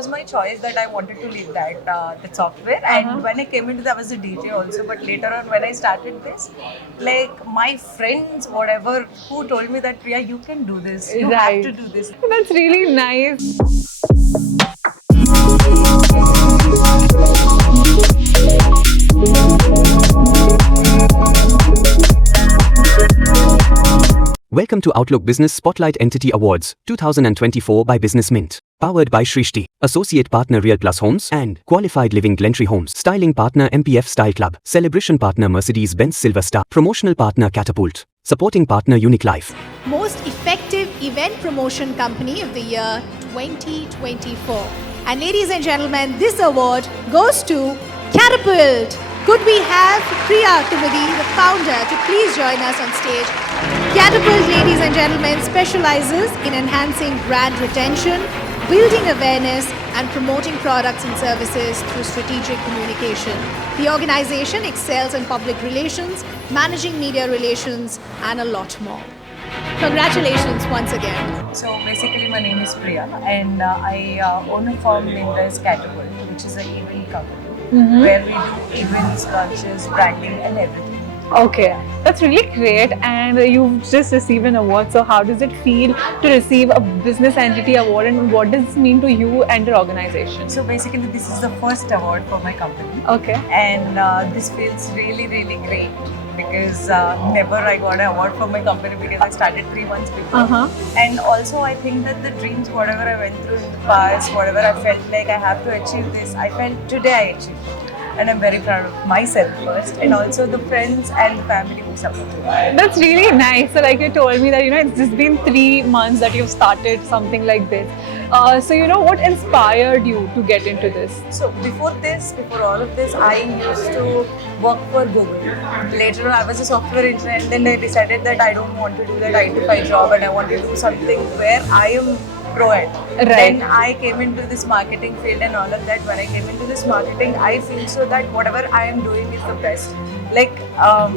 was my choice that I wanted to leave that software. And when I came into that, I was a DJ also. But later on, when I started this, like my friends, whatever, who told me that Priya, you can do this. You have to do this. That's really nice. Welcome to Outlook Business Spotlight Entity Awards 2024 by Business Mint. Powered by Shrishti. Associate Partner Real Plus Homes and Qualified Living Glentree Homes. Styling Partner MPF Style Club. Celebration Partner Mercedes-Benz Silver Star. Promotional Partner Catapult. Supporting Partner Unique Life. Most Effective Event Promotion Company of the Year 2024. And ladies and gentlemen, this award goes to Catapult. Could we have Priya Tumadi, the founder, to please join us on stage? Catapult, ladies and gentlemen, specializes in enhancing brand retention, building awareness, and promoting products and services through strategic communication. The organization excels in public relations, managing media relations, and a lot more. Congratulations once again. So basically, my name is Priya, and I own a firm named as Catapult, which is an event company where we do events, launches, branding, and everything. Okay, that's really great. And you've just received an award. So how does it feel to receive a business entity award, and what does this mean to you and your organization? So basically, this is the first award for my company. Okay. And this feels really, really great because never I got an award for my company because I started 3 months before. And also I think that the dreams, whatever I went through in the past, whatever I felt like I have to achieve this, I felt today I achieved it. And I'm very proud of myself first, and also the friends and the family who supported me. That's really nice. So like you told me that, it's just been 3 months that you've started something like this. So what inspired you to get into this? So before all of this, I used to work for Google. Later on, I was a software engineer, and then I decided that I don't want to do that 9-to-5 job, and I want to do something where I am pro at. Right. Then I came into this marketing field and all of that. When I came into this marketing, I feel so that whatever I am doing is the best. Like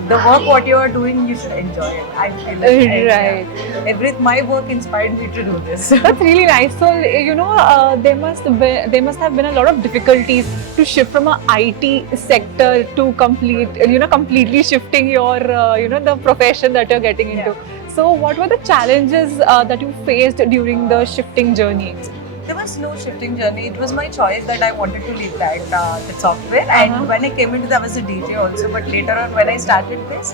the work what you are doing, you should enjoy it. I feel it. Right. My work inspired me to do this. That's really nice. So there must have been a lot of difficulties to shift from a IT sector to completely shifting your the profession that you're getting into. Yeah. So what were the challenges that you faced during the shifting journey? There was no shifting journey. It was my choice that I wanted to leave that software. And when I came into that, I was a DJ also. But later on, when I started this,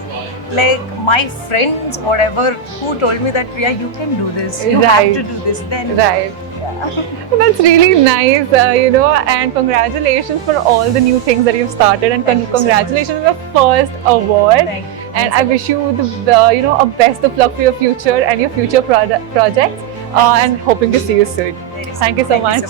like my friends, whatever, who told me that Priya, you can do this. You have to do this. Then Right. Yeah. That's really nice, and congratulations for all the new things that you've started, and congratulations on the first award. Thank you. And I wish you a best of luck for your future and your future projects, and hoping to see you soon. Thank you so much.